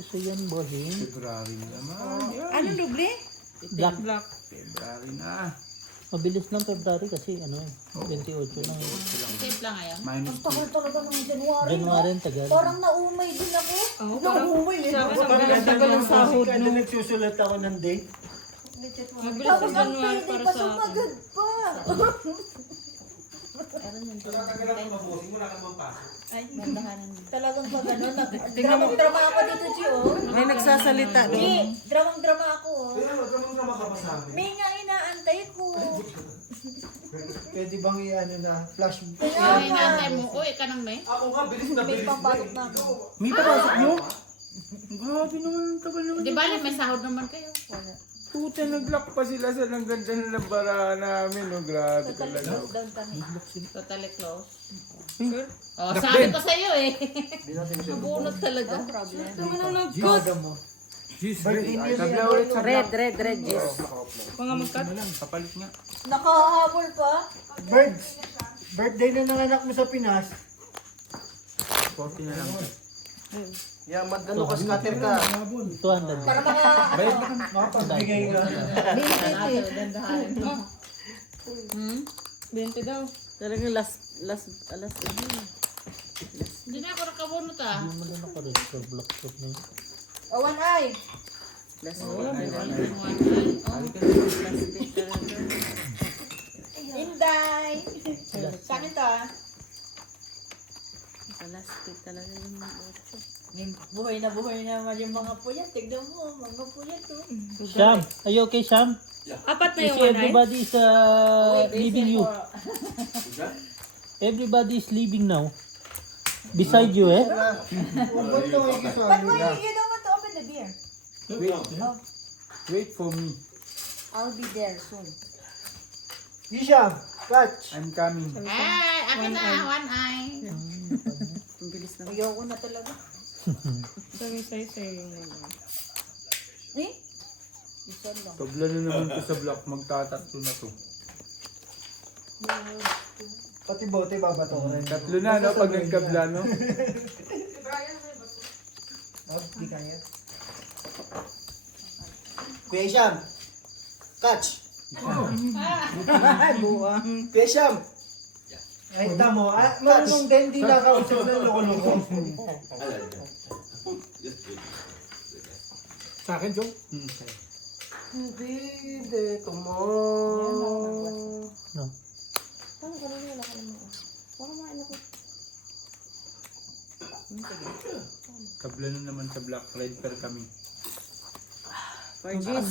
Kasi yan, bossing. February na naman. Anong doble? Black. February na. Mabilis lang February kasi ano eh, 28 lang eh. Safe lang ngayon. Minus Ang tagal talaga ng January, January no? tagal. Parang naumay din ako. Oo, parang Naumay eh. ang tagal ng sahod, no? nagsusulat ako ng date. Mabilis Tapos ang ang January pwede para pa sa akin. sumagad pa. Ay, bandahanan mo. Talagang pag ano, dramang-drama ako dito, Chi, oh. May nagsasalita Chi, doon. dramang-drama ako, oh. Drama ka pa sa amin. May nga inaantay ko. Pwede bang i-ano na, flash? Kaya Ay, nga, nanay mo. Uy, ka nang may. Ako nga, bilis na may bilis. pampasok namin. May papasok nyo? Grabe naman, ang tagal naman. Di bali, may sahod naman kayo. Wala. Puta, nag-lock pa sila sa lang ganda ng labara namin. No? Grabe Totally talaga. closed down kami. Totally close. Sure? Oh, sabi ko sa iyo eh. Hindi natin siya. Bunot talaga. No problem. Gada mo. Jeez, Birthday niya tabla yan. ulit sa Red, black. red, red, yes. Mga magkat. Ano lang, kapalit nga. Nakahabol pa. Birds, birthday na ng anak mo sa Pinas. 40 na lang. Yeah, magano ka, scatter ka. 200. Para mga, Bayad ano, ka. Makapagbigay ka. limited. Dandahanan mo. Hmm? 20 daw. Talagang last Hindi na ako nakabunot ah. Hindi mo na naka-register block shop na yun. O, one eye. last Inday. Sa akin to, ah. last week talaga yung 8. Yung buhay na naman yung mga puyat. Tignan mo, mga puyat, oh. Sham, are you okay, Sham? Apat na You yung see, one eye? everybody is leaving you. For- Everybody is leaving now. Beside you, eh? Huwag ito But ikisali why na. you don't want to open the beer? Wait, Oh, wait for me. I'll be there soon. Hisham, catch. I'm coming. Eh, akin na, one eye. Ang bilis na. Ayoko na talaga. Sabi sa'yo yung Eh? Isa lang. Tabla na naman ko sa block. Magtatatlo na to. Pati bote babato ko rin. Tatlo na, no? Pag nagkabla, no? Oh, di kaya. Kuya Hisham, catch. buwang. Kuya Hisham. Ay, tamo. Marunong din, di nakausap ng loko-loko. Sa akin, Joe? Hindi, dito mo. No. Paano ka naman wala ka naman? Baka maano ko. Kabla na naman sa block. Red per kami. Pargis,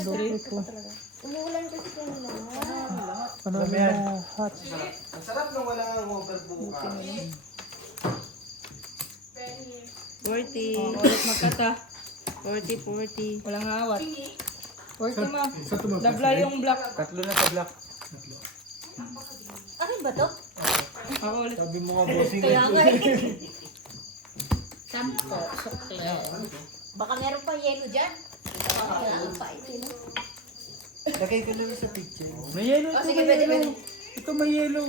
straight. Umuulan kasi kanina. Ano Sabi yan. na hot? Ang sarap nung wala kang overbuka. 40. Ulit magkata. 40. Walang awat. 40 ma. Labla yung black. Tatlo na sa block. Akin ba to? Ako ulit. Sabi mo nga, bossing. Kaya nga eh. Sampo, sukle. Baka meron pa yelo dyan. Baka pa ito. No? Lagay ko lang sa picture. May yellow Oh, ito, sige, may pwede, yellow. Ito may yellow.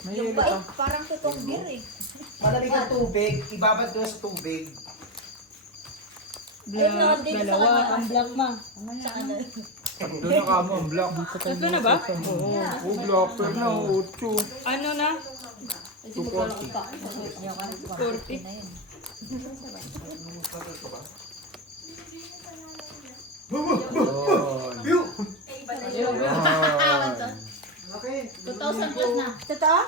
May Yung yellow ba pa. eh, parang tutong beer eh. Malamig ang tubig, ibabad doon sa tubig. Black. Dalawa. Ang black ma. Sa ano? Tatlo na kamo ang block. Tatlo na ba? Oo. Oh, block per na, 8. Ano na? 240. 40. Na yun. Okay. 2,000 plus na. Totoo?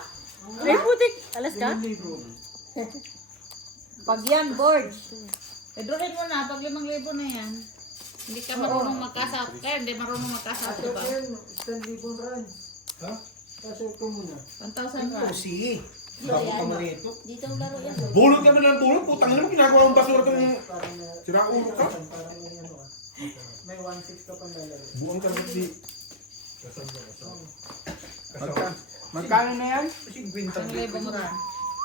Ay, putik. Alas ka? Pag yan, board. Pedrohin mo na, pag 5,000 na yan. Hindi ka marunong magkasa. Kaya hindi marunong magkasa, Ito diba? yan, 10,000 rand. Ha? Kasi ito muna. 1,000 rand. Si. Bago ka mo rito. Dito ang laro yan. Bulot ka man ng bulot, putang ina mo, ginagawa mong basura itong sira ulo ka. May 1.6 ka pang lalaro. Buong ka si... Magkano na yan? Kasi gwintang. 1,000 rand.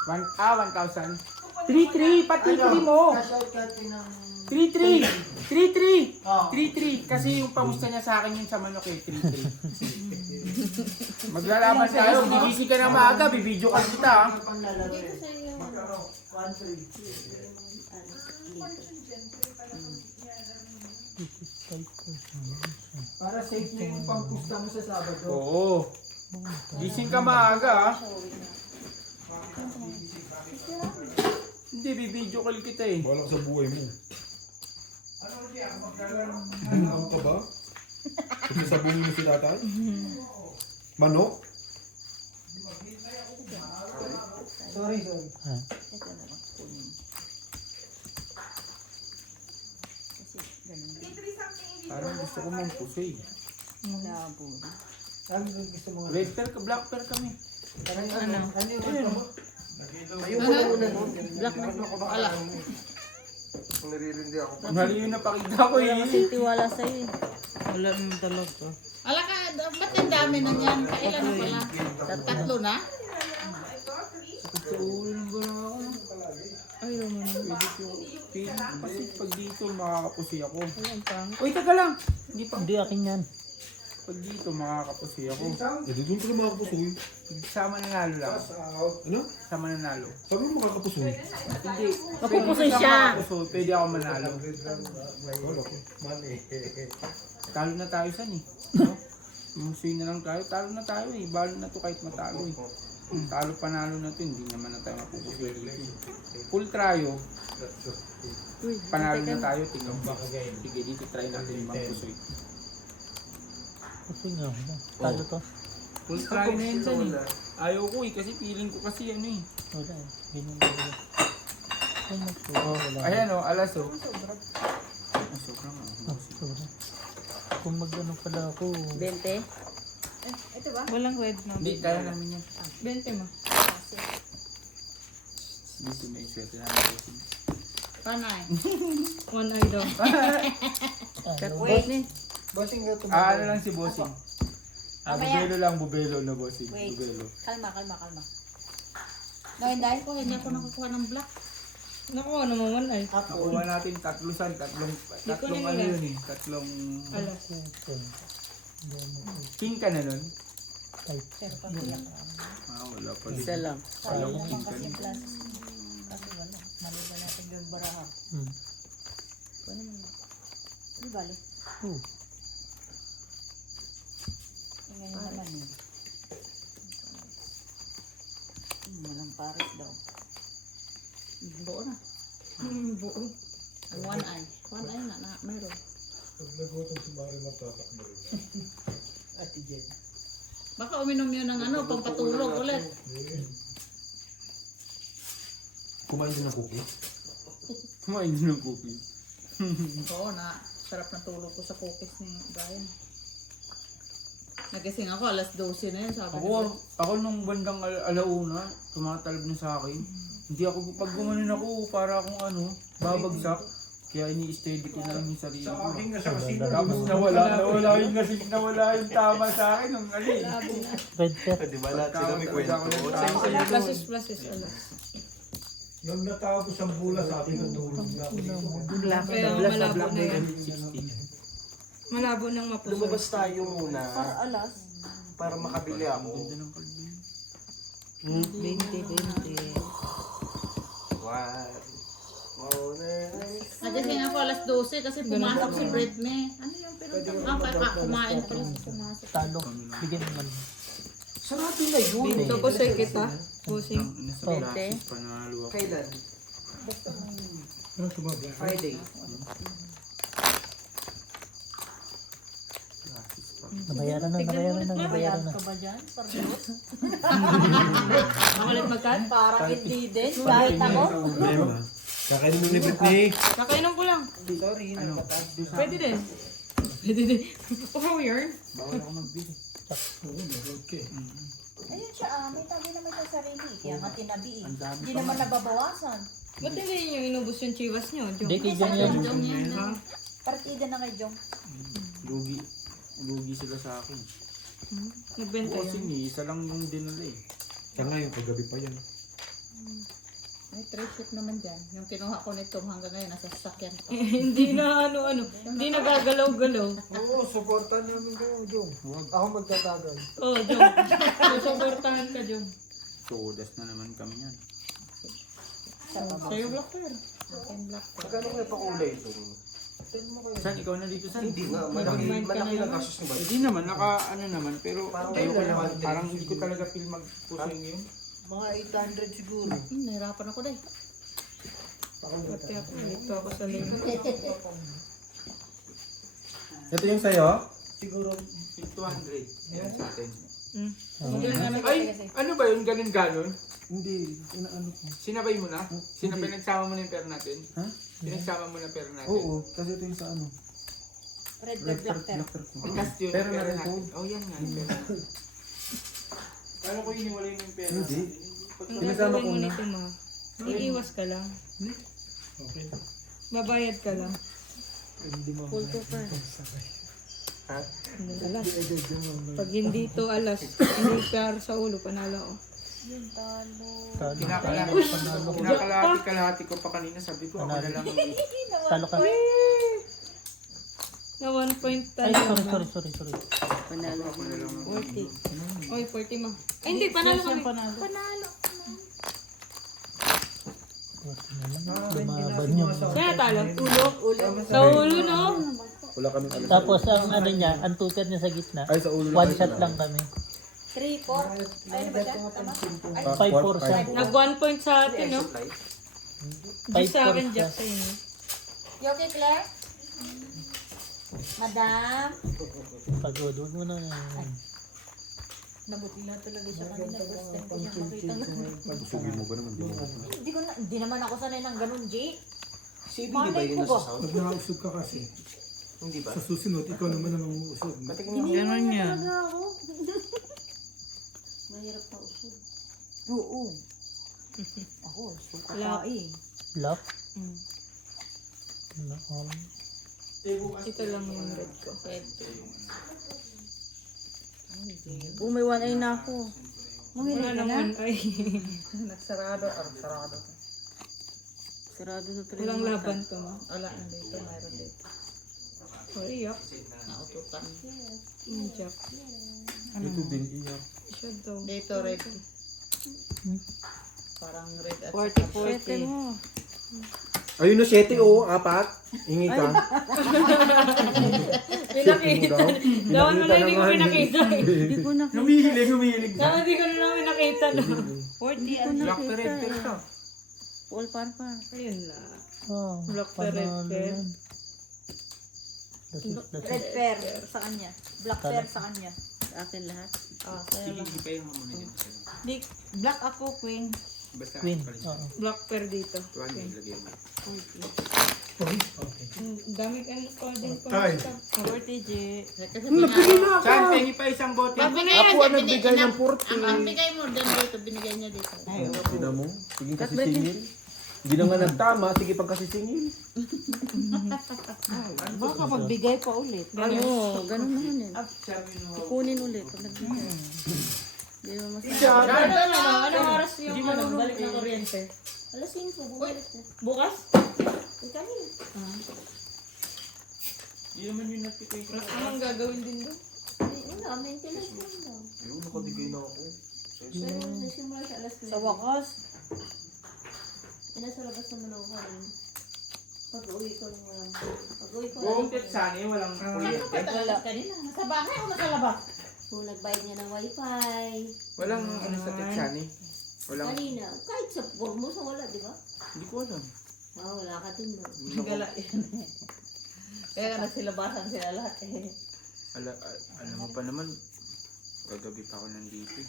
1,000. 3-3, pati 3 mo. Cash out natin ng... 3-3. 3-3. Oh. 3-3. Kasi yung pamusta niya sa akin yun sa manok eh. 3-3. Maglalaban tayo. Gigising ka na maaga. Bibidyo ka kita. Pang lalaro eh. 1-3. Para safe na yung pangpusta mo sa Sabado. Oo. Gising ka maaga, ah. Hindi, bibidyo call kita eh. Wala ka sa buhay mo. Ano ka ba? Sasabuhin mo si tatay? Manok? Sorry. Parang gusto ko mong pusoy. Ano yung gusto mo? Red pear ka, black pear kami. Ano yung gusto mo? Black na. Wala. Mali yung napakita ko eh. Tiwala sa'yo eh. Wala naman talaga. Ala ka, ba't yung dami na yan? Kailan na pala? Tatlo na? Sa ulo ng gano'n ako. Ay, naman. Pwede ko. Kasi pag dito makakapusi ako. Ayan pa. Uy, taga lang! Hindi pa. Hindi akin yan. Pag dito makakapusi ako. Eh, di doon ka na makakapusoy. Sama nanalo lang. Ano? Sama nanalo. Sabi mo makakapusoy. Hindi. Mapupusoy Pwede siya. makapusoy, pwede ako manalo. Wala ko. Talo na tayo san eh. No? Musuy na lang tayo. Talo na tayo eh. Balo na to kahit matalo eh. Talo panalo na to. Hindi naman na tayo mapupusoy dito eh. Full tryo. Panalo na tayo. Tingnan ba kagaya. Sige dito try natin yung magpusoy. Kasi nga, talo to. Full try na yun san eh. Ayaw ko eh. Kasi feeling ko kasi ano eh. Wala eh. Ganyan talaga. Ay, magsuha. Wala. Ayan o, alas o. Ah, sobrang ah. Sobra. Kung mag-ano pala ako. 20? Ito ba? Walang red na. Hindi, kaya namin yan. 20 mo. Dito may swerte namin. Panay. One eye daw. Wait ni. Bossing nga Ano lang si Bossing. Mamaya. Bubelo lang, bubelo na Bossing. Wait. Bubelo. Kalma. Gawin dahil? Ako, hindi ako nakukuha ng black. Nakuha naman one eye. Nakuha natin tatlong na ano nila. yun eh. Tatlong Alas. king ka na nun. Pero pag iyak. Ah, wala pa Isa rin. lang. Sayang naman kasi plus. Kasi wala. Maliban natin yung baraha. Hmm. Ano naman? Ano bali? Oh. Ingay naman eh. Walang pares daw. Buo na. Buo. Ang one eye. One eye na meron. Pag nagutom si Mari matatakbo rin. Ate Jen. Baka uminom yun ng ano, pampatulog ulit. Kumain din ng cookie. Kumain din ng cookie. Oo na, sarap na tulog ko sa cookies ni Brian. Nagising ako, alas 12 na yun, sabi Ako, ako nung bandang alauna, tumatalab na sa akin. Hindi ako, pag gumanon ako, para akong ano, babagsak. Kaya ini-steady ko na lang yung sarili ko. Tapos nawala yung tama sa akin ng ali. Red pet. Di ba lahat sila may kwento? Plasis alas. Nung natapos ang bula sa akin, natulog na ako dito. Black. Kaya malabo na yan. Malabo nang mapuso. Lumabas tayo muna Para alas. para makabili ako. 20. What? Oh, Nagising ako alas 12 kasi pumasok si Britney. Ano yung pinunta? Kumain pala siya pumasok. Talo. Bigyan naman. Sarado na yun. Ito ko sa kita. Pusing. Nasa practice, panalo ako. Kailan? Friday. Nabayaran na. Bayad ka ba dyan? Pardos? Mamalit magkan? Parang hindi din. Kahit ako. Kakainin mo ni Britney. Kakainom ko lang. Sorry, Pwede din. Pwede din. Oh, yarn. Bawal ako magbili. Ayun siya may tabi naman sa sarili. Kaya nga tinabi eh. Ang dami Hindi pa naman nga. nababawasan. Ba't hindi yung inubos yung chivas nyo? Hindi Joke. kay Jan yan. Yung yan. Ha? Partida na kay Jong. Lugi sila sa akin. Nagbenta Kasi yun. isa lang yung dinala eh. Kaya ngayon, kagabi pa yan. May treat naman dyan. Yung kinuha ko nito hanggang ngayon, nasa sasakyan ko. Hindi na ano. Hindi na gagalaw-galaw. Oo, supportan namin kayo, Jong. Ako magtatagal. Oh, Jong. Susuportahan ka, Jong. Sodas na naman kami yan. Isa pa ba? Sa'yo black pearl. Akin black pearl. Magkano kaya pa kulay ito? San, ikaw na dito, San? Hindi nga, malaki lang kasos ng balik. Hindi naman, ano naman, pero Parang ayoko wala naman, naman. parang hindi ko talaga feel magpuso yun. Mga 800 siguro. Nahirapan ako dahil. Pati ako, ito ako sa link. Ito yung sa'yo? Siguro 200. Yan sa atin. Ay! Ay, ano ba yun? Ganun-ganon? Hindi. Inaano ko. Sinabay mo na? Pinagsama mo na yung pera natin? Ha? Pinagsama mo na pera natin? Oo. Kasi ito yung sa ano. Red pearl, black pearl. Black pearl ko. Ikas yun, Pero pera na rin natin. to. Oh, yan nga, yung pera natin. Kala ko iniwalay mo yung pera Hindi. natin. Ang Pinasama gagawin ko mo na. nito ma, iiwas ka lang. Okay. Babayad ka lang. Full to per. Alas. Pag hindi to alas, hindi par sa ulo, panalo ako. Kinakalahati ko pa kanina, sabi ko ako na lang. Talo ka. Na 1 point Ay, tayo. sorry. Panalo. Ako na lang. 40. Oy, 40 ma. Ay, hindi, panalo kami. Panalo. Lumaban yung... Kaya talo. Ulo. Sa ulo, no? Wala kaming alas. Tapos ang ano niya, ang tukat niya sa gitna, Ay, sa ulo one shot lang kami. 3, 4. Ayun ba siya? Tama? 5-4 sa... Nag 1 point sa atin, no? Just sa akin, 5-4 Jack sa... sa inyo. You okay, Claire? Madam? Pagod, huwag mo na. Nabuti na talaga siya kanina. First time ko siya makita na. Sugin mo ba naman? Hindi naman ako sanay ng ganun, G. Si Ibig ba yun nasa south? Pag nakausog ka kasi, Hindi ba? sa susunod, ikaw naman ang umuusog. Ganun niya. Mahirap pa usod. Oo. Ako, suka Lock. ka eh. Lock? Mm. Lock. Ito lang yung red ko. May 1 ay na ako. Wala naman. Ay, Nagsarado. Sarado. Sarado na tuloy. walang laban ko ma. Wala na dito, mayroon dito. Sorry, yak. Naututan. Jack. Ito din iyak. Siya daw. Dito red. Parang red at 40. Ayun na, 7 o, 4. Hingi ka. Pinakita. Dawan mo lang, hindi ko pinakita. Humihilig. Dawan hindi ko na namin nakita. No? 40 and Black pa red pearl ka. All par. Ayun na. Oh, Black pa red panalo pearl. yan. red pear sa kanya. Black pear sa kanya. Akin lahat. Ah, Sige, hindi pa yung mamuna dito. Black ako, queen. Basta, Queen. palit. Oo. Black pear dito. 200 lagyan mo. Dami ka na pa din po. Ay. 40, G. Kasi pinalo. San, pengi pa isang bote. Ako ang nagbigay ng 40. Ang bigay mo din dito, binigay niya dito. Sina mo? Sige kasi singil. Hindi na nga nagtama. Sige pag kasi singil. Baka magbigay pa ulit. Oo, ganun naman yun. Kukunin ulit pag nagbigay. Hindi mo masabi. Anong oras yung balik ng kuryente? Alas 5, bumalik na. Bukas? Kanina. Hindi naman yung napikay ko. Wala namang gagawin din doon. Wala, maintenance lang daw. Ayun, nakabigay na ako. Pero nagsimula siya alas 9. Sa wakas? Nasa labas naman ako kanina. Pag-uwi ko lang walang. Pag-uwi ko Buong Tetsani, walang kuryente. Wala. Kanina, sa bahay o nasa labas? Kung nagbayad niya ng wifi. Walang ano sa Tetsani. Walang, Kanina, kahit sa Formosa wala, di ba? hindi ko alam. Ah, wala ka din mo. Gala yan eh. Kaya nasilabasan sila lahat eh. Alam mo pa naman, kagabi pa ako nandito.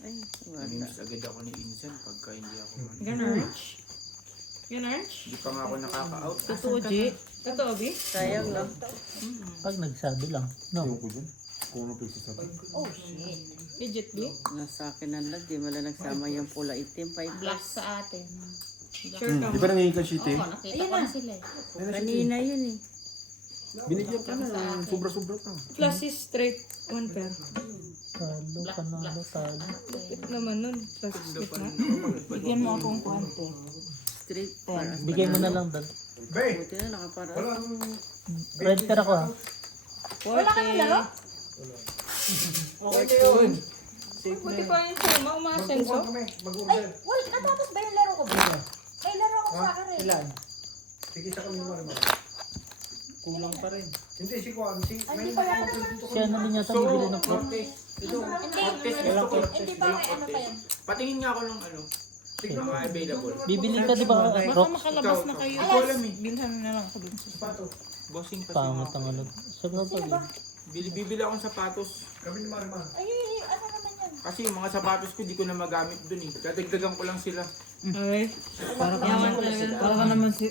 Ay, Namiss agad ako ni Insan pagka hindi ako man. Ganarch? Ganarch? Hindi pa nga ako nakaka-out. totoo, G. Totoo, Bi? Sayang lang. Pag nagsabi lang. No. Ayun ko dyan. Kung ano pagsasabi. Oh, shit. Legit, Bi? Nasa akin ang lag, di wala nagsama yung pula itim, 5 Black plus. sa atin. Sure ka Di mo? ba nangingi ka shit eh? Oo, nakita ko na sila eh. Kanina yun eh. Binigyan ka na. Sobra-sobra ka. Plus is straight. 1 pair. Talo, panalo, talo. Ito naman nun. Plus is na. Bigyan mo akong konti. Street. Bigay mo na lang doon. Bay! Buti na nakapara. Red card ako ha. Wala kang laro? Okay yun. Buti pa yung suma, umasenso. Mag-order. Wala, natapos ba yung laro ko ba? May Ilan? Sige sa kami Marimar. Kulang pa rin. Hindi, si Juan. May Si ano din yata bibili ng crop. Hindi pa may ano pa yan. Patingin nga ako ng ano. Tignan mga available. Bibili ka di ba Baka crop? makalabas na kayo. Ikaw alam eh. Bilhan na lang ako dun sa sapato. Bossing kasi Pangat ako. ang ano. Sabi ko pa Bibili akong sapatos. Kami ni Marimar. Ay, ano naman yan? Kasi yung mga sapatos ko di ko na magamit dun eh. Dadagdagan ko lang sila. Okay. Para ka naman si...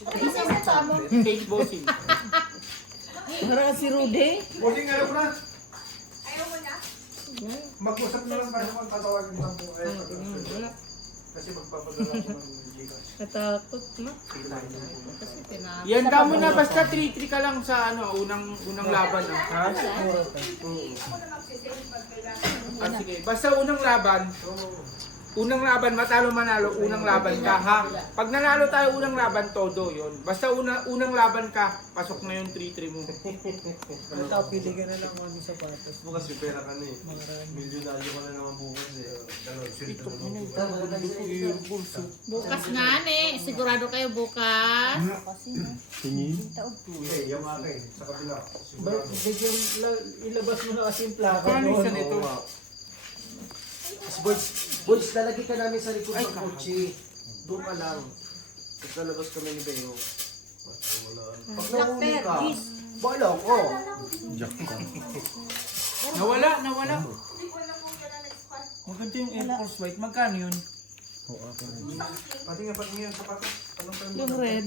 Isa sa tamo. Cake bossing. Para ka si Rudy. Bossing, alam mo na. Mag-usap na lang para kung tatawagin mo po. Wala. Kasi magpapadala ko ng Gcash. Natakot mo. Kasi pinaka. Yan daw mo na basta 3-3 ka lang sa ano unang laban ah. Ha? Ah, sige. Basta unang laban matalo manalo unang laban ka ha. Pag nanalo tayo unang laban todo 'yon. Basta unang laban ka, pasok na yung 3-3 mo. Pili ka na lang kung ano sapatos. Bukas may pera ka na eh. Milyonaryo ka na naman bukas eh. Bukas nga sigurado kayo bukas. Okay, yung akin. Sa kabila. Ilabas mo na kasi yung plaka Paano doon. isa nito? Boys, lalagay ka namin sa likod ng kotse. Doon ka lang. Tapos lalabas kami ni Beo. Pag nahuli ka, bala ko. Nawala. Maganda yung Air Force White. Magkano yun? Pati nga yung sapatos. Anong tayo Yung red.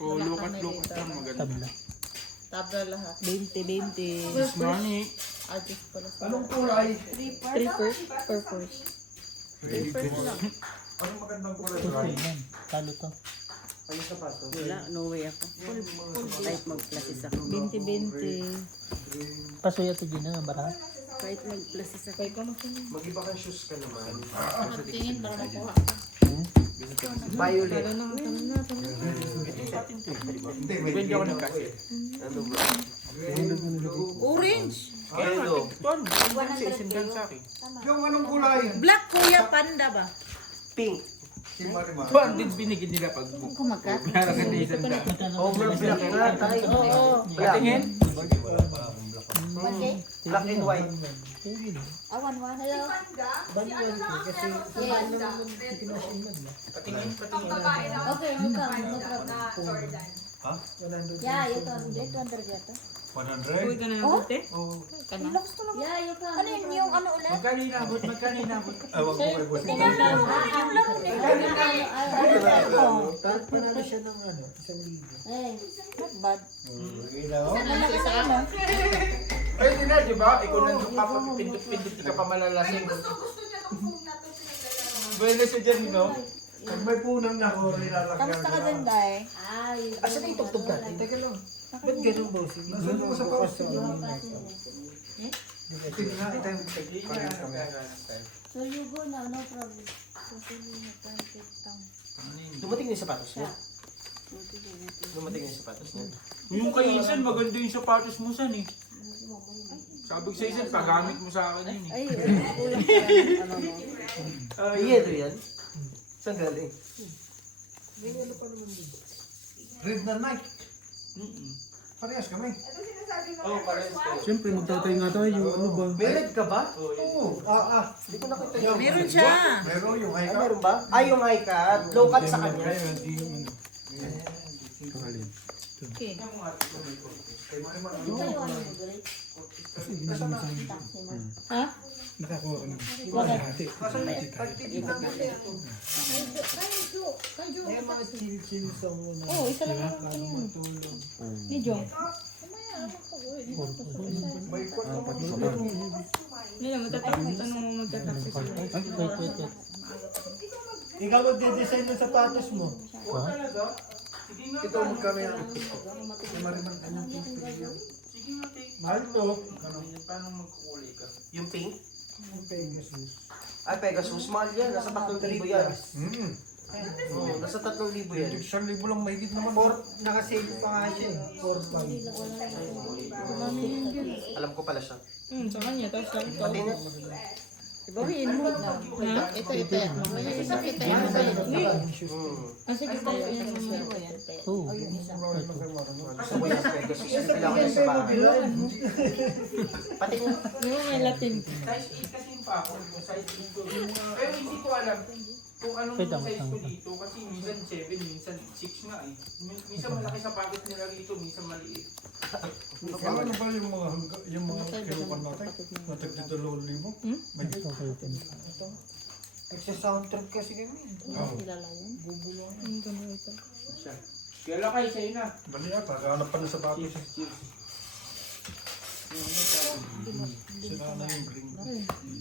Oh, lokat lang maganda. tabla. Tabla lahat. 20. This money. Artist pala. Anong kulay? 3 purpose. Anong magandang kulay? Okay yan. Talo to. Ano sapatos? Wala, no way ako. Kahit mag-plasis ako. 20. Pasoya to din na baraha. Kahit mag-plasis ako. Mag-iba kang shoes ka naman. Tingin para makuha. Violet. Hindi, may Bigyan ako ng kasi. Ano ba? Orange. Yellow. Ton, sa isang sa akin. Yung anong kulay? Black kuya panda ba? Pink. Si Marimar. 200 binigyan nila pag book. Kumagat. Para ka na isang daan. Over black nga tayo. Black. Patingin. Black and white. Awan, hello. Patingin. Okay, no problem. Yeah, you can get 100 yata. 100? Uy ka na nabuti. Yeah, you can. Ano yun yung ano ulit? Magkano inabot? Wag mo kayo boss. Kahit panalo siya ng ano, 1,000. Eh, not bad. Ay, hindi na, di ba? Ikaw nandun ka pa, pindot-pindot ka pa malalasing. Bueno siya dyan, no? Pag may punang na ako, nilalagyan Kamusta ka din, Day? Ay, Asa na yung tugtog natin? Teka lang. Ba't ganun bossing? Nasaan yung sa paus? Ito nga, ito yung Parehas kami. so you go now, no problem. Kasi you can take down. Dumating na yung sapatos niya. Dumating na yung sapatos niya. Yung kay Insan, maganda yung sapatos mo san eh. Sabi ko sa Insan, pagamit mo sa akin yun eh. Ay, kulang pa ano mo. Yellow yan? Saan galing? Red na Nike. Parehas kami. Siyempre magtatay nga tayo. Ano ba? May red ka ba? Oo. Hindi ko nakita yun. Meron siya. Meron yung high Ay, cap. meron ba? Ay, yung high cut. Low cut sa kanya. Okay. Ha? nakakuha ko ng Bakit? mga chill-chill sa muna. Oo, isa lang naman pa yun. Medyo. Hindi na, matatakot. Anong magtatakot sila? Wait. Ikaw magde-design ng sapatos mo. Ito magkano yan? Marimar, anong pipili? Mahal to. Paano magkukulay ka? Yung pink? Yung Pegasus. Ay, Pegasus. Mahal yan. Nasa 3,000 yan. Hmm. Nasa 3,000 yan. 1,000 lang mahigit naman. Nakasave pa nga siya eh. 4,500. Alam ko pala siya. Sa kanya, tapos lang ito. Pati na. Bawiin mo. Ito. Mamaya isakit tayo mo sa likod. Ah, sige tayo. Yan mamaya. Oo. Gusto ko yung Vegas. Kailangan ko sa bahay. Pati nga. Di ba may Latin? Size 8 kasi yung pa ako. Size 8 ko. Pero hindi ko alam kung anong Pwede size ko ako. dito. Kasi minsan 7, minsan 6 nga eh. Minsan malaki sapatos nila rito, minsan maliit. Ano ba yung mga kinupan natin? Natagdi 2,000? May Nagsa-sound trip kasi kami. Siya. Kaya lang kayo sa'yo na. mali ata, kahanap pa na sa bato. Sila na yung bling.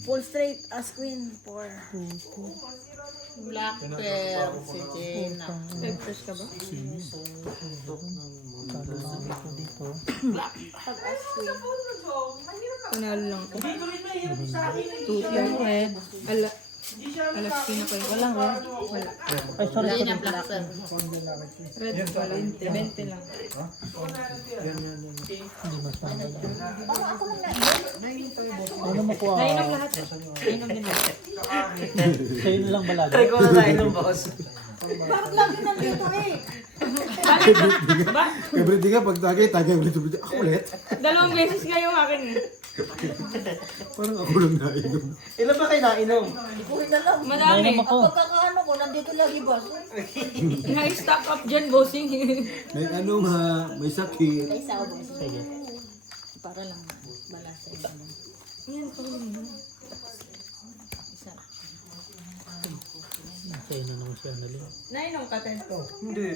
Full straight as queen for Black pearl si Jenna. Peppers ka ba? Dito. pag as queen. Panalo lang ko. Dito rin na hirap sa akin. Yung red. Ala. Hindi siya Alas pinaka. Walang red. Wala. Ay, sorry. Jenna Black pearl. Red pala. 20 lang. Hindi mas mahal. Baka ako lang na. Ano mo kuha? Nainom lahat. Nainom din lahat. Sa'yo na lang balado. Try ko na tayo ng boss. Bakit lagi nandito eh? Everything nga, pag tagay ulit. Ako ulit. Dalawang beses nga yung akin eh. Parang ako lang nainom. Ilan ba kayo nainom? Hindi ko rin alam. Madami. Nainom ako. Ang pagkakaano ko, nandito lagi boss. Na-stock up dyan, bossing. May ano nga, may sakit. Kaya isa ako boss. Sige. Para lang balasa yun. Yan, pagkakalin mo. Isa. Sa'yo na naman siya naling. Nainom ka, Tento. Hindi.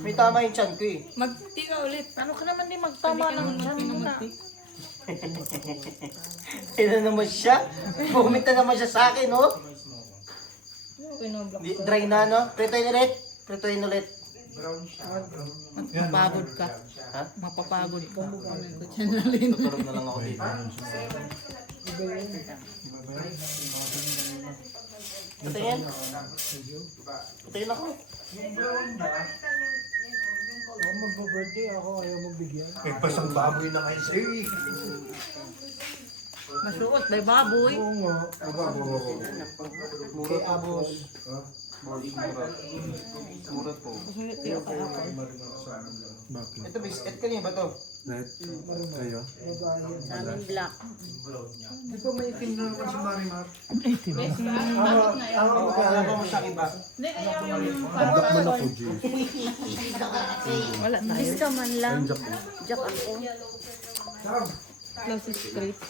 May tama yung chan ko eh. Mag-tea ka ulit. Ano ka naman din magtama ng mag-tea. Kailan naman siya? Bumit na naman siya sa akin, no? Okay na, black. Dry na, no? Pretoyin ulit. Pretoyin ulit. Mapapagod ka. Ha? Mapapagod ka. Tutulog na lang ako dito. Patayin. Patayin ako. Ako magbo-birthday ako, ayaw magbigyan. May pasang baboy na kayo sa'yo eh. Masuot, may baboy. Oo nga. Kay Abos. Murat po. Bakit? Ito, biscuit ka niya ba to? Net? Kayo? Sa amin black. Di ba may itim na naman si Marimar? Ako magkakalaban mo siya iba. Tanggap man ako, G. Wala tayo. Isa man lang. Tanggap mo. Jack ako. Close straight.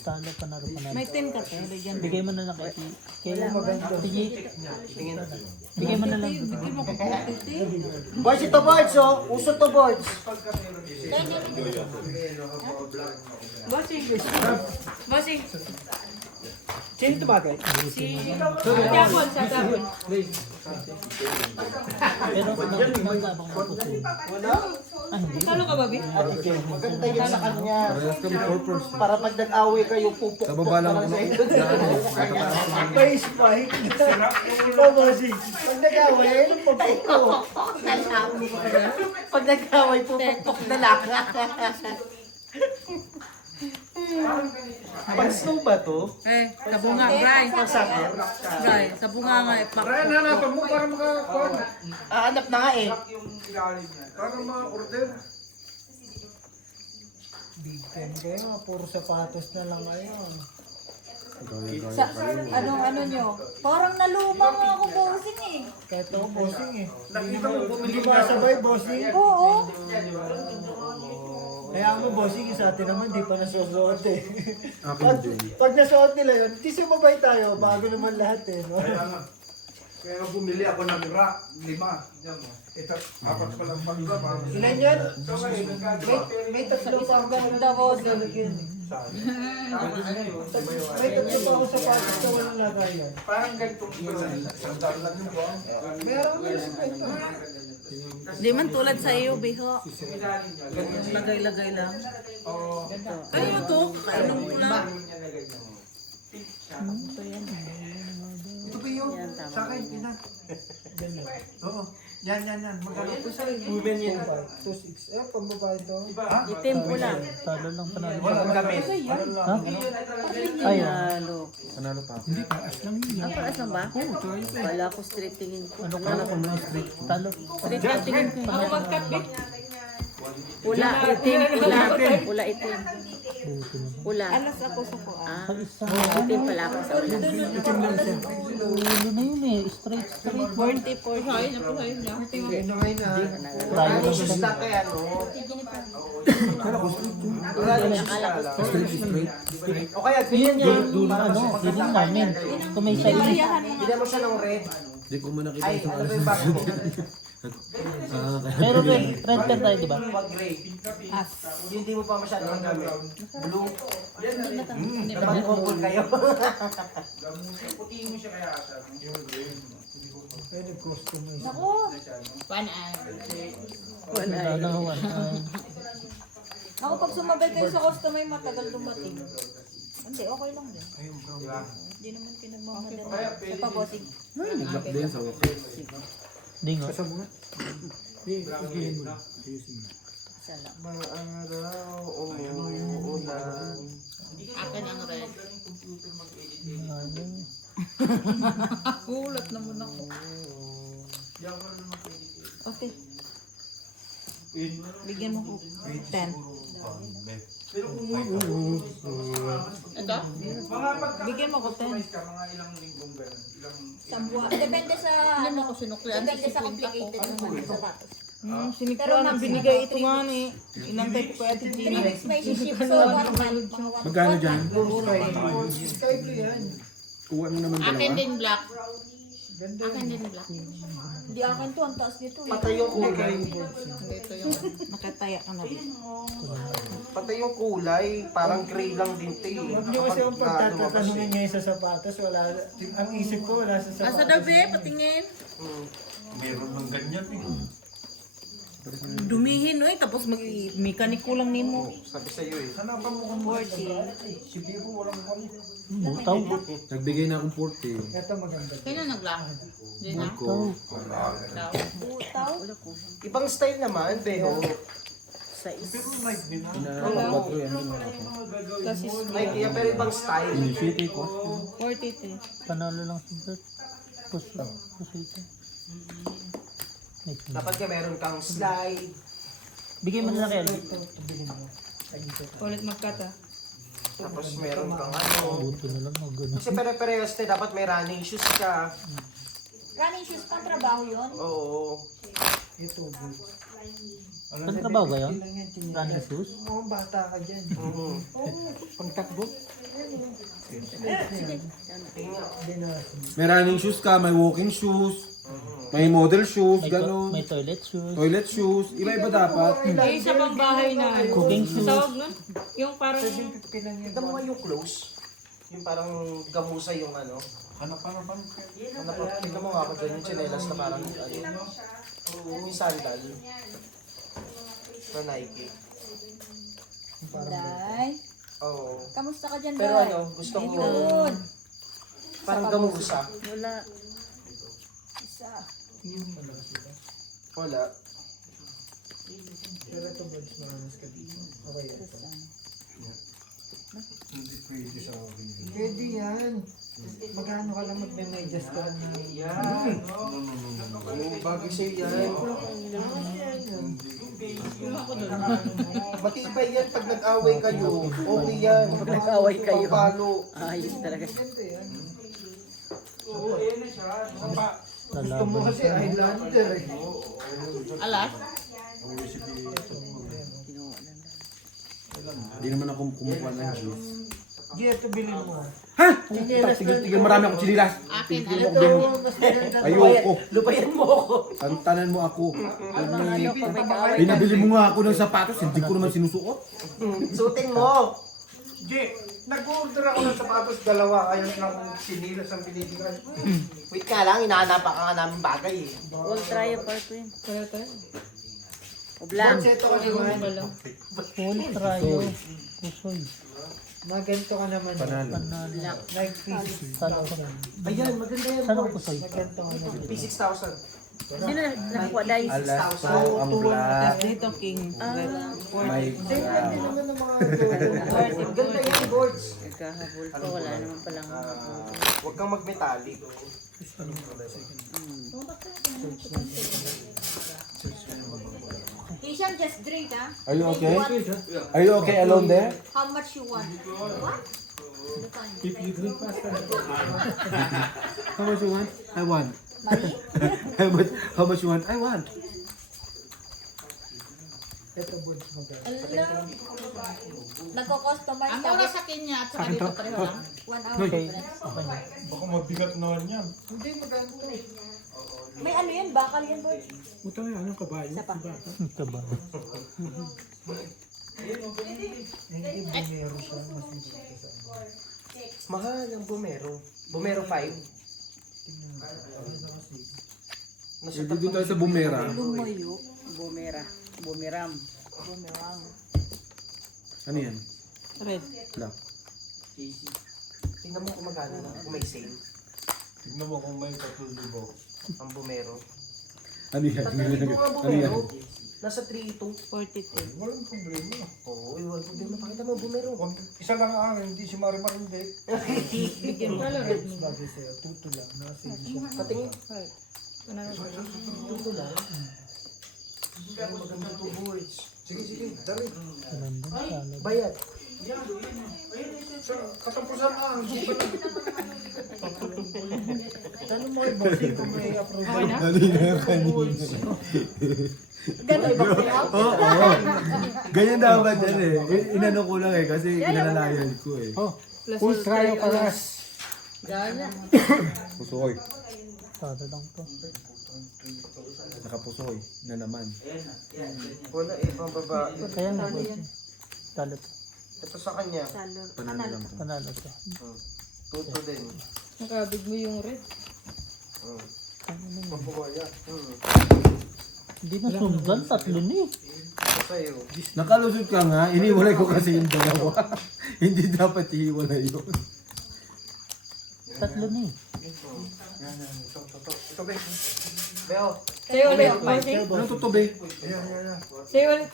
Stand up ka na rin. May 10 ka tayo. Bigyan mo. Bigay mo na lang kay Sige. Bigay mo na lang. Boys, ito boards, oh. Uso to boards. Bossing. Bossing. Sino ito bagay? Tapon, sa tapon. Pero magkabang na po siya. Talo ka, Bobby? Maganda yun sa kanya. Parehas kami purpose. Para pag nag-away kayo, pupukpok Sa baba lang na ako. sa inyo. May spike. Babosing. Pag nag-away, ayun pagpupok. Pag nag-away, pupukpok na lang. Pag snow ba to? Sa bunga, Bray. Pasakit? Bray, sa bunga nga. Ryan, hanapan mo para makakuha. Aanap na nga eh. Yung ilalim niya. Para ma-order. Big time kayo, puro sapatos na lang kayo. Sa, ano nyo? Parang naluma nga ako bossing eh. Kahit ako bossing eh. Nakita mo, bumili Hindi ba sabay bossing? Oo. Kaya mo bossing, sa atin naman di pa nasusuot eh. Akin din. Pag nasuot nila yun, di sumabay tayo, bago naman lahat eh. No? Kaya bumili ako ng rack, 5. Ito, 4 pa lang pagka. Ilan yan? May tatlo pa ako. Ganda bossing. May tatlo pa ako sapatos na walang lagayan. Parang ganitong Sandal lang yung buwan. Meron mo yung kwento. Di man tulad sa iyo, Biho. ilalim niya. Lagay-lagay lang. Oo. Ano to? Kainom ko lang. Niya na ganyan. Ito Tupi yun. Yan, tama. Sa akin, ina. Oo. Yan. Magkano? Women yan. 2.6. Eh, pambabae to. Itim pula. Talo lang panalo. Walang damit. Ha? Ay, Panalo. Panalo pa. Hindi, taas lang yun. Ang paras lang ba? Wala ko straight tingin ko. ano ka na kung may street? Talo. Straight na tingin ko. Ako mag-cut eh. Pula, itim, pula. Pula, itim. Buti naman. Pula. Alas ako sa kuha. Ah, Sa isa. itim pala ako sa ulan. Ulo na yun eh. Straight. 40, 40. Ay, naku, ay, na. Ano ngayon na? Tayo lang Issues siya. na kaya, no? Straight. O kaya, Yun ganyan yung dulo ano. Yun namin. Kung may side. Bigyan mo siya ng red. Hindi ko muna kita Ay, isang ano ba oras. yung bago mo? Pero red pen tayo, di ba? Pag gray. Yung di mo pa masyado magamit. Blue. Dapat purple kayo. Putiin mo siya kaya ata. Pwede customize. Naku, Wala na hawan. ako pag sumabay kayo sa customer, matagal dumating. Hindi, okay lang din. Hindi naman pinagmamadali. Sa pabosig. Nag-lock din sa wakas. Hindi nga. Kasama nga. Hindi, igihin mo. Mga araw, umuulan. Akin ang red. Kulat naman ako. Okay. Bigyan mo ko 10. Ito? Bigyan mo ko 10. Mga ilang linggong gano'n. Ilang Sa buwan. Depende sa, Hindi mo ko sinuklian. depende sa complicated naman sa sapatos. Sinikuha na binigay ito nga ni. Inantay ko kay Ate 3 Gina. weeks may ship, so 1 month. Magkano dyan? Sky blue yan. Kuha mo naman Akin dalawa. din black. Ganda. Akin din black. Hindi akin to, ang taas nito. Patay yung kulay. Ito yung... Nakataya ka na rin. Patay yung kulay. Parang gray lang din ito eh. Huwag niyo kasi ang pagtatatanungin ngayon sa sapatos, wala, ang isip ko wala sa sapatos. Asa dabi, patingin. Meron ng ganyan eh. Dumihin, oy, tapos mag-mekaniko lang nimo. Sabi sa'yo eh. Hanapan mo kung 40. Si Bibo walang wala. Butaw. Nagbigay na akong 40. Ito maganda. Kaya nag-black. Hindi na. Marco. Butaw. Ibang style naman, pero Size. Inaano ko 4 yan. Hindi mo ako. Kasi Nike yan, pero ibang style. Initiate ko. 43. Panalo lang sa bet. Puso ito. Dapat ka meron kang slide. Bigay mo na lang kay Alvin. Ulit magkata. Tapos meron kang ano. Buti na lang mag gano'n. Kasi pare-parehas na dapat may running shoes ka. Running shoes pang trabaho yun. Oo. Ito, boots. Saan trabaho ka yun? Lang yan, chinelas. Running shoes? Oo, bata ka dyan. Pangtakbo. Hindi na. May running shoes ka, may walking shoes, may model shoes, gano'n. May toilet shoes. Toilet shoes, iba-iba dapat. Yung isa pang bahay na Cooking shoes. tawag nun? Yung parang 750 lang yan. Tignan mo nga yung clothes. Yung parang gamusa yung ano. Hanap-hanapan. Tignan mo nga ako dyan yung chinelas na parang ano. Yung sandal. Na Nike. Day. Oo. Kamusta ka dyan, Pero Day? ano, gusto ko Ayun. parang gamusa. Wala. Isa. Wala. Pero ito, birds na anas ka dito. Okay, ito. Hindi pwede sa akin. Pwede yan. Magkano ka lang magme-medyas ka na. Oo, bagay sa'yo yan. Matibay yan pag nag-away kayo. Okay yan. Pag nag-away kayo. Pampalo. Ayos talaga. Ganda yan. Gusto mo kasi Highlander eh. Alas? Hindi naman ako kumukuha ng shoes. Di, ito bilhin mo. Ha? Tigil, marami akong chinilas. Akin, Tigil mo alam ako din. Mas maganda. Ayoko. Lupayan mo ako. Tantanan mo ako. ano pag may kaaway. Pinabili mo nga ako ng sapatos, hindi ko naman sinusuot. Suotin mo. Di, nag-order ako ng sapatos, dalawa. Ayaw lang sinilas ang binibigay. Wait ka lang, inaanapan ka nga namin bagay eh. All try yung part queen. kaya tayo. O black. Seto kasi man. Full tryo. Kusoy. Magento ka naman. Panalo. Nag-physics. Ayan, maganda yan, Saan ako boys. pusoy? Magento ka naman. P6,000. Sino nakakuha dahil? Alas po ang black. Dito, king. May Hindi naman ng mga ang ganda yan, boards. Nagkahabol pa, wala naman palang. Huwag kang mag-metallic. Hisham, just drink, ha? Are you okay? Are you okay alone there? How much you want? What? How much you want? I want. Money? How much you want? I want. Alam. Nagko-customize Ang ka. oras sa Kenya at saka dito pareho lang. 1 hour Okay. difference. Baka mabigat naman yan. Hindi magento. May ano yan? Bakal yan, boy. Buta nga, anong kabayo? Isa pa. Ito ba? Hindi bumero siya. Mahal ang Bumero. Bumero 5. Nasa Hindi tayo sa Bumera. Lumayo. Bumera. Bumiram. Bumerang. Ano yan? Red. Black. Tingnan mo kung magkano na. Kung may sale. Tignan mo kung may 3,000. Ang Bumero. Ano yan? 3,000 nga Ano Bumero. yan? Nasa 3,2. 42. Walang problema. Oo, iwan ko din. Pakita mo, Bumero. Isa lang ang hindi si Marimar hindi. Bigyan mo. Red mo. Bagay sa'yo, tuto lang. Nasa siya. Patingin. Tuto lang. Pero maganda to, boys. Sige, sige. Dali. Bayad. So, katapusan na. Tanong mo kay bossing kung may approve. Ganun ba kayo? Oo. Ganyan dapat yan eh. Inano ko lang eh kasi inalalayan ko eh. Full trial kalas. Pusoy. Tara lang to. Nakapusoy na naman. Wala eh, pang babae. Kaya na, boy. Talo to. Ito sa kanya. Panalo lang to. Panalo to. Tuto din. Nakabig mo yung red. Mabuhaya. Hindi na sundan. Tatlo ni. Ito sa'yo. Nakalusot ka nga. Iniwalay ko kasi yung dalawa. Hindi dapat iiwalay yun. Tatlo ni. Ito, Bek. Beo. Sa'yo ulit, bossing. Ano tutubi? Sa'yo ulit,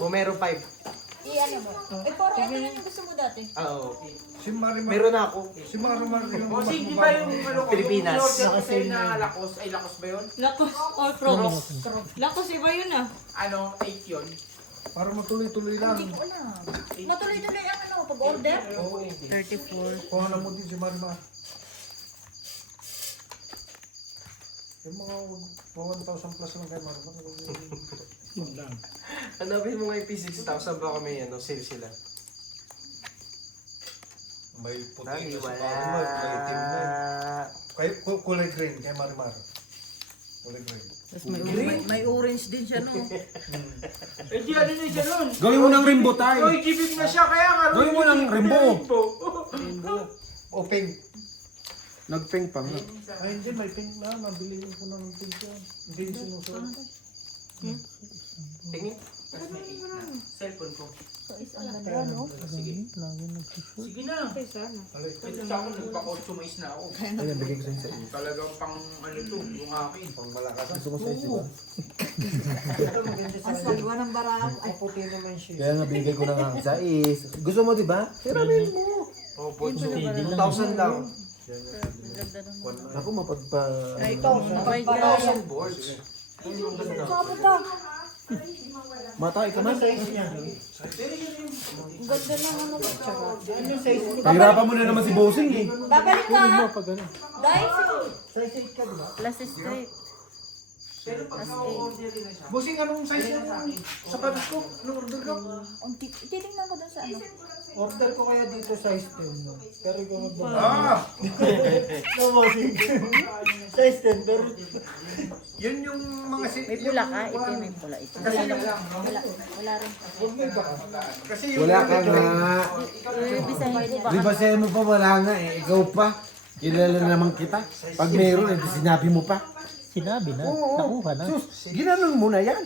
Bumero 5. I-ano mo? Eh, parang ito lang yung gusto mo dati. Oo. Si Marimar. Meron na ako. Si Marimar yung Bossing, di ba yung ano ko? Pilipinas. Yung order ko sa'yo na lakos, ay lakos ba yun? Lakos or crocs? Lakos, iba yun ah. Ano, 8 yun? Para matuloy-tuloy lang. Hindi ko alam. Matuloy-tuloy ang ano, pag-order. 34. Kuha na mo din si Marimar. Yung mga 1,000 plus lang kay Marimar. Hanapin mo nga yung P6,000 baka may ano, sale sila. May puti Dali, na si wala. Marimar. May itim na. Kay, kulay green kay Marimar. Kulay green. Tapos may orange din siya, no? Eh di ano na siya nun? Gawin mo ng rainbow tayo. Joy giving na siya, kaya nga. Gawin mo ng rainbow. O pink. Nag-pink pa nga. Ay hindi, may pink na. Nabili ko ng pink yan. Hindi sinusunod. Tingin. Cellphone ko. Ang ganda, no? Lagi nagsushoot. Sige na. Ito sa akin, nagpa-customize na ako. Ayan, bigay ko sa iyo. Talagang pang ano to, yung akin. Pang malakas. Gusto mo sa iyo ba? Ito maganda sa Ang salwa ng barang. Ay, puti naman siya. Kaya nga bigay ko na nga sa is. Gusto mo di ba? Tiramin mo. Oh, po. Steady lang. 2,000 lang. Ako mapagpa... Ay, ito. 1,000 boards. saan ta? Matay ka man. Ang ganda ng ano ko. Pahirapan mo na naman si Bossing eh. Babalik ka, ha? Guys, Size 8 ka, di ba? plus straight. Bossing, anong size yan? Sapatos ko? Anong order ko? Titingnan ko dun sa ano. Order ko kaya dito size 10. No? Pero ikaw magbabago. Ah! No, bossing. Size 10, pero... Yun yung mga May pula ka, ito may pula ito. Kasi yung... Wala rin. Huwag may baka. Kasi yung... Wala ka nga. Ibisahin ko Di ba sa'yo mo pa wala nga eh. Ikaw pa. Kilala naman kita. Pag meron eh, sinabi mo pa. Sinabi na. Nakuha na. Sus, ginanon mo na yan.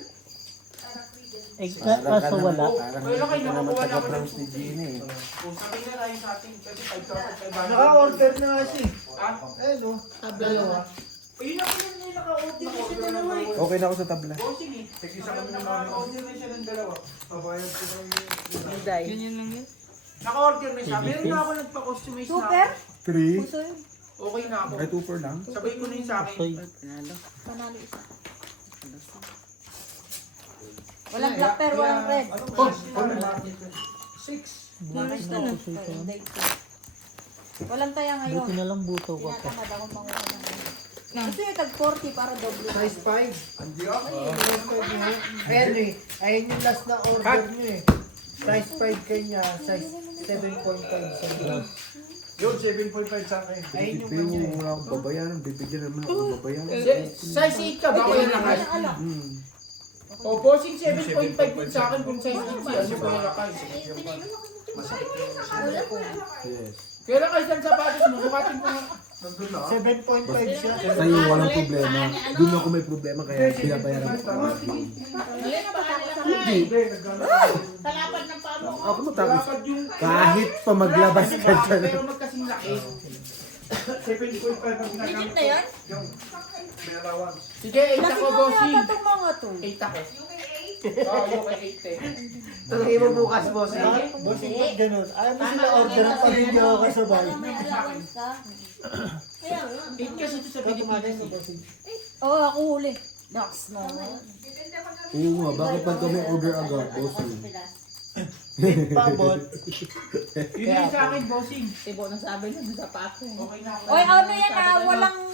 Eh, kaso wala. Parang hindi ka naman taga-Bronx ni Gina eh. Kung sabihin na tayo sa atin, kasi 5,500. Naka-order na nga siya. Ah, Eh, no? Dalawa. ayun na pala na naka-order na siya dalawa eh. Okay na ako sa tabla. Bossing eh. Naka-order na siya ng dalawa. Babayad ko kami. Ganyan lang yan. Naka-order na siya. Meron na ako nagpa-customize na. Super? 3? Puso yun. Okay na ako. Ay, 2 for lang. Sabay ko na yun sa akin. Soy. Panalo isa. Walang black pear, walang red. Oh, 6. Maris na lang. Walang taya ngayon. Buti na lang buto ko pa. Tinatamad akong manguha ng Ito yung tag 40 para doble. Size 5. Hindi ako. Ayan eh. Ayan yung last na order nyo eh. Size 5 kanya. Size 7.5 sa inyo. Yun, 7.5 sa akin. Ayun yung kanya eh. Wala akong babayaran. Bibigyan naman ako babayaran. Size 8 ka ba? Ako yung lakay. O, bossing 7.5 din sa akin kung size 8 siya. Ano ba yung lakay? Yes. Kaya lang kayo sa sapatos mo, sukatin ko nga. 7.5 siya. Sa'yo walang problema. Doon ako may problema kaya binabayaran ko. Hindi. Kalapad ng pamo ko. Ako matapos. Dapat yung... Kahit pa maglabas ka dyan. Pero magkasing laki. 7.5 ang Legit na yan? yung may allowance. Sige, 8 Laki ako, mo bossing. yata itong mga to. 8 ako. Oo, yung kay 8 eh. Tuloy mo bukas, boss. Bossing pag ganun. Ayaw mo sila order ang pag hindi ako kasabay. May allowance ka. 8 kasi ito sa Pilipinas eh. Oo, ako huli. Nox mo. Oo nga, bakit pag kami order agad, bossing? Pabot. Yun yung sa akin, bossing. Tibo na sabi niya sa sapato. Okay na ako. Oy, ano yan ah,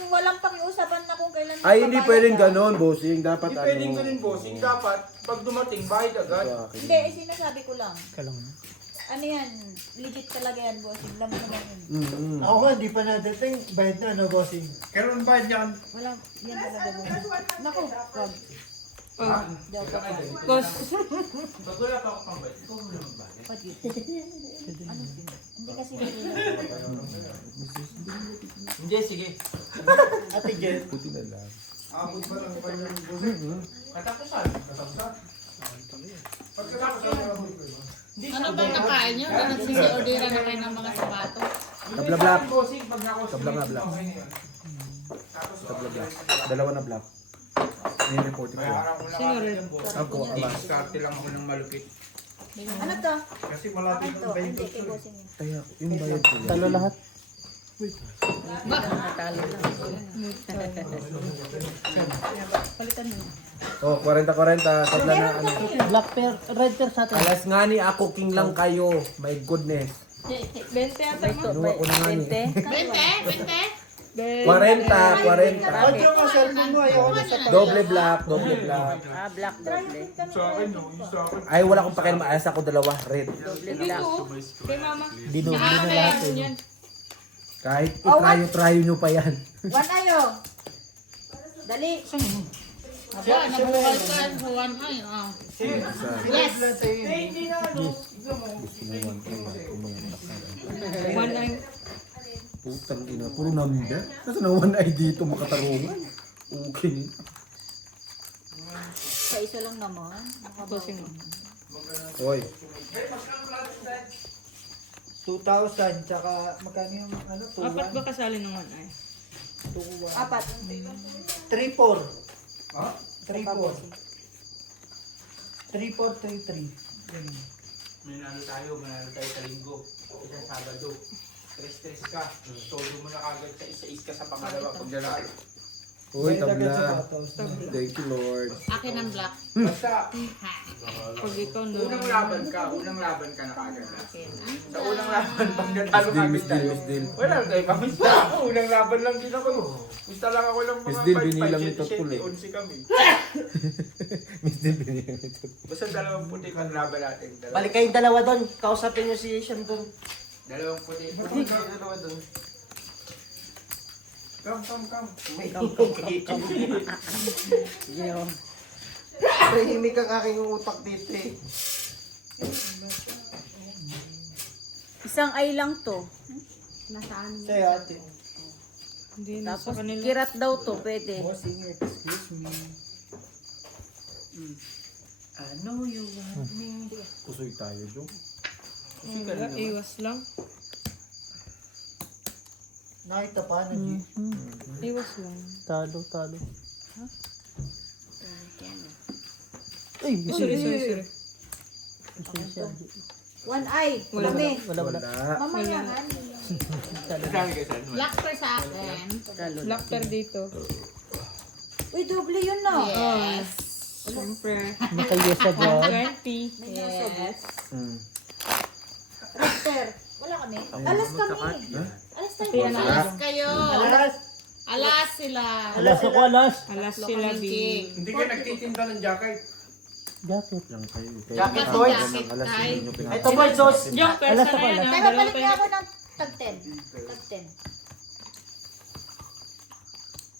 walang pakiusapan na kung kailan Ay, hindi magbabayad pwedeng ka. ganon, bossing. Dapat Hindi ano. pwedeng ganun, bossing. Dapat, pag dumating, bayad agad. Hindi, sinasabi ko lang. Kalang Ano yan, legit talaga yan, bossing. Alam mo naman yun. Ako nga, di pa nadating. Bayad na, no, bossing? Kailan bayad niyan? Walang, yan talaga bossing. Naku, kag. Daw ka pa. Boss. Pag wala pa ako pang bayad, ikaw mo naman bayad. What you Ano? Hindi kasi Hindi, sige. Ate Jen. Puti na lang. Abot ba lang ba yung bossing? Katapusan. Ano ba nakain niyo? Nagsisi-orderan na kayo ng mga sapato. Tabla black. Bossing, pag nako. Tabla nga black. Tabla black. Dalawa na black. Ni-report ko. Bayaran ko lang Sino ako rin? yan, boss. Ako, alas. Diskarte lang ako ng malupit. Ano to? Kasi malapit Akin to. yung bayad Hindi, kay bossing yun. Kaya, yung bayad ko. talo lahat. Palitan mo. Oh, 40-40. Tabla na ano. Black pear, red pear sa atin. Alas nga ni ako, king lang kayo. My goodness. 20 ata mo. Kinuha ko na nga ni. 20? 40, 40. Ba't yung mga cellphone mo? Ayaw ko na sa Doble black, doble black. Black doble. Sa akin, no? Sa akin. Ay, wala akong pakialam. Ayos ako dalawa, red. Dito. Kay mama. Dinumi na lahat eh. Yan. Kahit itrayo-trayo nyo pa yan. One ayo. Dali. Aba, nabuhay ka. Huwan ay. Yes! Hindi na, ano? One eye. Putang ina, puro number. Kasi na one eye dito makatarungan. Okay. Sa isa lang naman. Bossing mo. Oy, 2,000, tsaka magkano yung ano? Apat ba kasali ng one eye? 2,1. Apat. 3-4. Ha? 3-4. 3-4, 3-3. Yan. Manalo tayo sa linggo. Isang Sabado. Stress ka. Todo mo na kagad sa isa-is ka sa pangalawa pag lalalo. uy, Bayad agad sa tabla. batos. Thank you, Lord. Akin ang black. Basta, Pag ikaw no. unang laban ka na kagad. Sa unang laban, pag natalo Miss kagad Deal, tayo. Miss Deal. Wala tayo pamista. Unang laban lang din ako. Gusto lang ako lang Miss mga Deal, binilang 5, ito 7, tuloy. 11 kami. Miss Deal, binigyan ito. Basta 2 puti ang laban natin. Balik kayong dalawa doon. Kausapin nyo si Sean doon. 2 puti. Balik kayong dalawa doon. Come. May tahimik ang aking utak dito eh. Isang ay lang to. Sa'yo, ate. Hindi na sa Tapos kanila. kirat daw to, pwede. Bossing, excuse me. Ano yung Pusoy tayo, Jo. Wala, iwas lang. Nakita pa na, G. Iwas lang. Talo. Ay, Sorry. One eye. Wala. Kami. Wala. Mamaya nga. Sabi ka saan? Black per sa akin. Black pair dito. Uy, doble yun na. Yes. Siyempre. Nakayos agad. 120. May nasobos. Hmm. Red pair. Wala kami. Alas kami. Alas tayo. Kaya na. Alas kayo. Alas! Alas sila. Alas ako, alas. Alas sila, B. Hindi kayo nagtitinda ng jacket. Jacket. Lang kayo. Jacket, Bakit boys. jacket kay? Ito, boys, sauce. Yung pera Alas na ako, yan. alas. ah. Kaya Dalawa balik pa niya yun. ako ng tag 10. Tag 10.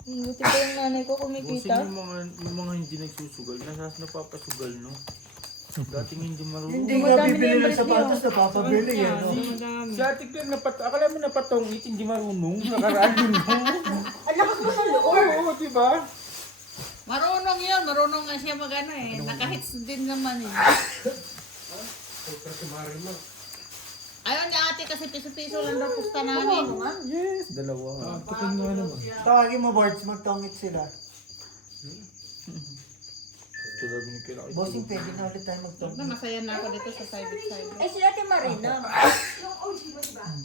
Buti pa yung nanay ko kumikita. Yung mga hindi nagsusugal, napapasugal, no? Dating hindi marunong. Hindi nga bibili ng sapatos, napapabili yan. No? Madami. Si Ate Claire, akala mo napatongit, hindi marunong. Nakaraan yun, no? Ang lakas mo sa loob. Oo, diba? Marunong yun. Marunong nga siya mag-ano eh. Nakahits din naman eh. Ayaw ni ate kasi piso-piso lang daw pusta namin. Yes, dalawa. Tawagin mo, boards, magtongit sila. Tulad ni Kira. Bossing, pwede na ulit tayo Na magtongit. masaya na ako dito sa side-side. Ay, si Ate Marina. Si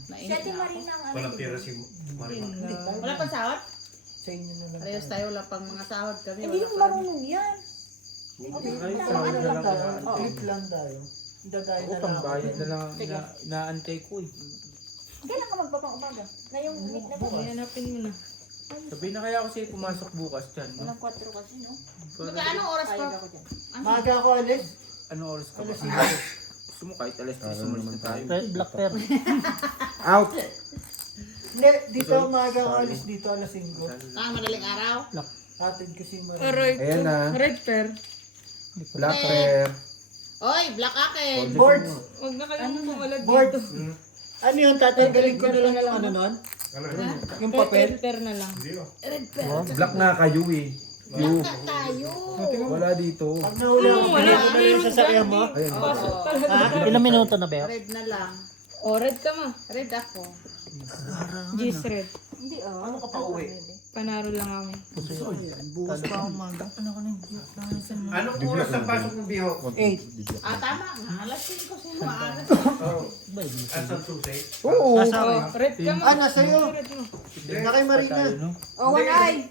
Nainit Ate na ako. Marina ang ano. Walang pera si Marima. Wala pang sahod? Sa inyo na lang. Parehas tayo, wala pang mga sahod kami. Hindi Wala ko pa rin. marunong yan. Ay, Ano sahod na lang lang tayo? inaantay. Trip lang tayo. Dadayo Ako, na lang. pambayad na lang inaantay ko eh. Kailan ka magpapang umaga? Ngayong week na to. Hanapin mo na. Sabi na kaya ako sa'yo pumasok bukas dyan, no? Walang 4 kasi, no? Baga, anong oras pa? Payag ako dyan. Maaga ako alis. Anong oras ka ba? Alas 5. Gusto mo kahit alas 3 sumalis na tayo. Black pair. Out! Hindi, dito maaga ako alis dito alas 5. Madaling araw? Atid kasi Marina. Aray Ayan ko. na. Red pair. Black pair. Oy, black akin. Boards! Huwag na kayong pumalad Boards! dito. Ano yun? Tatanggalin ko na lang yung ano nun? Yung papel? Red pair na lang. Black nga kayo eh. You. Tayo. Wala dito. Pag nahuli ako, Wala. bigyan ko na lang yung sasakyan mo. Ayan. Pasok talaga. Ilang minuto na ba? Red na lang. O, red ka ma. Red ako. G's red. Hindi, oh. Ano ka pa uwi? Panaro lang kami. Bukas pa umaga. Anong oras ang pasok ng biho? 8. Tama nga. Alas 5 siya maalas. Asang susi? Oo. O, red ka ma. Ah, nasa iyo. Red mo. Na kay Marina. Tayo, no? Oh, one eye.